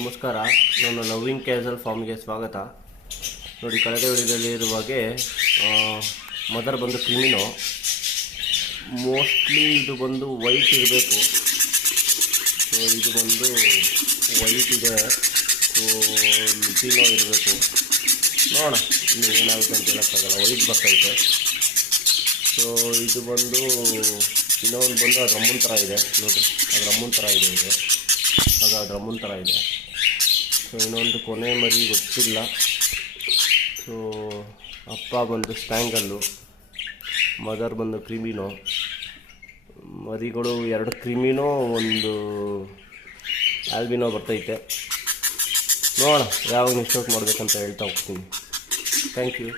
ನಮಸ್ಕಾರ, ನನ್ನ loving castle ಫಾರ್ಮ್ಗೆ ಸ್ವಾಗತ. ನೋಡಿ, ಕಳೆದ ವಿಡಿಯೋದಲ್ಲಿರುವಾಗೆ ಮದರ್ ಬಂದು ಕ್ರಿಮಿನೋ. ಮೋಸ್ಟ್ಲಿ ಇದು ಬಂದು ವೈಟ್ ಇರಬೇಕು. ಸೊ ಇದು ಬಂದು ವೈಟ್ ಇದೆ. ಸೊ ಲ್ಯೂಟಿನೋ ಇರಬೇಕು. ನೋಡೋಣ ಇನ್ನು ಏನಾಗುತ್ತೆ ಅಂತ ಹೇಳೋಕ್ಕಾಗಲ್ಲ. ವೈಟ್ ಬರ್ತೈತೆ. ಸೊ ಇದು ಬಂದು ಇನ್ನೊಂದು ಬಂದು ಅದು ರಮ್ಮನ್ ಥರ ಇದೆ. ನೋಡಿರಿ, ಅದು ರಮ್ಮನ್ ಥರ ಇದೆ. ಇದು ಅದು ಡ್ರಮ್ಮನ್ ಥರ ಇದೆ. ಸೊ ಇನ್ನೊಂದು ಕೊನೆ ಮರಿ ಗೊತ್ತಿಲ್ಲ. ಸೊ ಅಪ್ಪ ಬಂದು ಸ್ಪ್ಯಾಂಗಲ್ಲು, ಮದರ್ ಬಂದು ಕ್ರಿಮಿನೋ. ಮರಿಗಳು 2 ಕ್ರಿಮಿನೋ, ಒಂದು ಆಲ್ಬಿನೋ ಬರ್ತೈತೆ. ನೋಡೋಣ ಯಾವಾಗ ನಿಶ್ಚೋಟ್ ಮಾಡಬೇಕಂತ ಹೇಳ್ತಾ ಹೋಗ್ತೀನಿ. Thank you.